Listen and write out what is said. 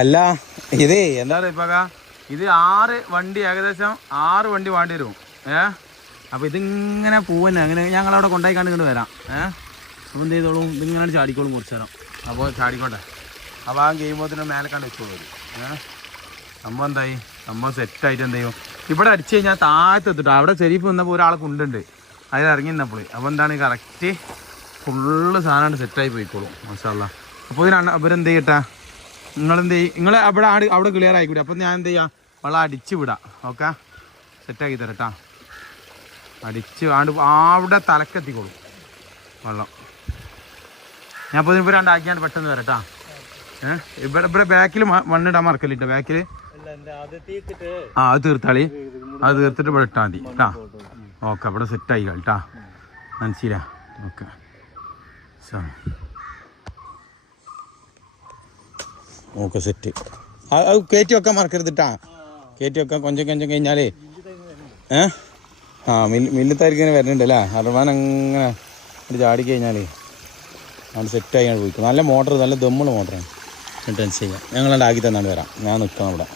അല്ല ഇതേ എന്താ പറയുക ഇപ്പൊ ഇത് 6 വണ്ടി ഏകദേശം 6 വണ്ടി വേണ്ടി വരും. അപ്പോൾ ഇതിങ്ങനെ പോവന്നെ അങ്ങനെ ഞങ്ങളവിടെ കൊണ്ടായി കണ്ടിട്ട് വരാം. അപ്പോൾ എന്ത് ചെയ്തോളും, ഇതിങ്ങനെ ചാടിക്കോളും കുറച്ച് നേരം. അപ്പോൾ ചാടിക്കോട്ടെ. അപ്പോൾ ആ ഗെയിമത്തിന് മേലെ കണ്ട് വെച്ചോളൂ വരും. സംഭവം എന്തായി, സംഭവം സെറ്റായിട്ട് എന്ത് ചെയ്യും, ഇവിടെ അടിച്ചു കഴിഞ്ഞാൽ താഴത്ത് എത്തിട്ടോ. അവിടെ ചെരിപ്പ് വന്നപ്പോൾ ഒരാളെ കൊണ്ടുണ്ട്, അതിൽ ഇറങ്ങി നിന്നപ്പോൾ. അപ്പോൾ എന്താണ് കറക്റ്റ് ഫുള്ള് സാധനമാണ് സെറ്റായി പോയിക്കോളും. മാഷാല്ലാ. അപ്പോൾ ഇവരെന്ത് ചെയ്യട്ടെ, നിങ്ങളെന്ത് ചെയ്യും, നിങ്ങൾ അവിടെ ക്ലിയർ ആയിക്കൂടെ. അപ്പോൾ ഞാൻ എന്ത് ചെയ്യാം, വെള്ളം അടിച്ച് വിടാം. ഓക്കെ, സെറ്റാക്കി തരട്ടാ. അടിച്ച് അവിടെ തലക്കെത്തിക്കോളും വെള്ളം. ഞാൻ അപ്പോൾ ഇപ്പോൾ 2 ആക്കിയാണ്ട് പെട്ടെന്ന് വരട്ടാ. ഇവിടെ ബാക്കിൽ മണ്ണിടാൻ മറക്കല്ലിട്ടോ. ബാക്കിൽ അത് തീർത്താളി, അത് തീർത്തിട്ട് ഇവിടെ ഇട്ടാൽ മതി കേട്ടാ. ഓക്കെ, ഇവിടെ സെറ്റായി കേട്ടാ, മനസ്സിലാ. Okay, okay set. അത് കയറ്റി വെക്കാൻ മറക്കരുതിട്ടാ. കയറ്റി വെക്കാൻ കൊഞ്ചം കഴിഞ്ഞാലേ മില്ലത്തായിരിക്കും വരുന്നുണ്ട് അല്ലേ. അറുപത് അങ്ങനെ ചാടി കഴിഞ്ഞാൽ അത് സെറ്റായി പോയിക്കും. നല്ല മോട്ടർ, നല്ല ദമ്മുള്ള മോട്ടറാണ്. ടെൻഷൻ ചെയ്യാം. ഞങ്ങളവിടെ ആക്കി തന്നാണ്ട് വരാം. ഞാൻ നിൽക്കണം അവിടെ.